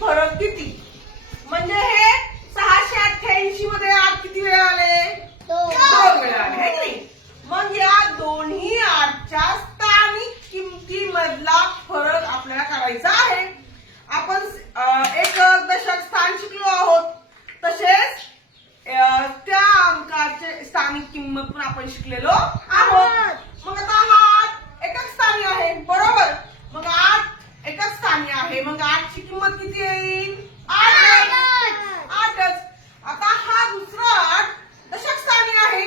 फरक किती? म्हणजे हे 688 मध्ये 8 किती वेळा आले? 2 वेळा आले, है की नाही? मग या दोन्ही 8च्या स्थानिक किमतीमधला फरक आपल्याला काढायचा आहे. आपण एक दशक स्थान शिकलो आहोत, तसेच त्या अंकाचे स्थानिक किंमत पण आपण शिकलेलो आहोत. मग आता हा 8 एकच स्थानी आहे, बरोबर? मग 8 एकच स्थानी आहे, मग 8 ची किंमत किती येईल? 8च. आता हा दुसरा 8 दशक स्थानी आहे,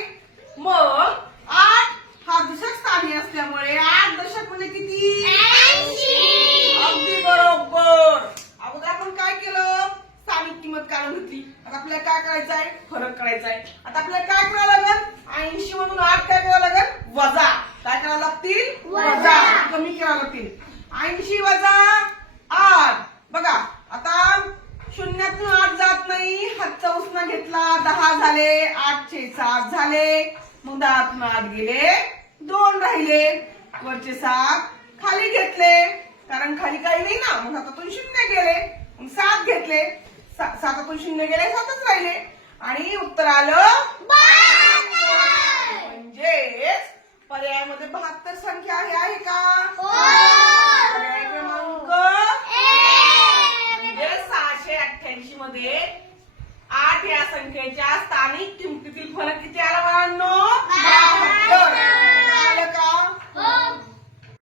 मग 8 हा दशक स्थानी असल्यामुळे 8 दशक म्हणजे किती? 80. अगदी बरोबर. अगोदर आपण काय केलं? स्थानिक किंमत काढून घेतली. आता आपल्याला काय करायचं आहे? फरक काढायचा आहे. आता आपल्याला काय करावं लागेल? 80 मधून 8 काय करावं लागेल? वजा. काय करावं लागतील? वजा. कमी करावं लागतील. 80 वजा 8. बघा आता शून्यातून 8 जात नाही, हातचा उसना घेतला, 10 झाले, 8 चे 7 झाले, मग 10तून 8 गेले, 2 राहिले, वरचे 7 खाली घेतले, कारण खाली काही नाही ना, मग 7तून 0 गेले, मग 7 घेतले, 7तून 0 गेले, 7च राहिले आणि उत्तर आलं 72. म्हणजेच पर्यायामध्ये 72 संख्या आहे का? पर्याय क्रमांक म्हणजे 688 मध्ये 8 या संख्येच्या स्थानिक किमतीतील फरक किती आला मुलांनो? 72.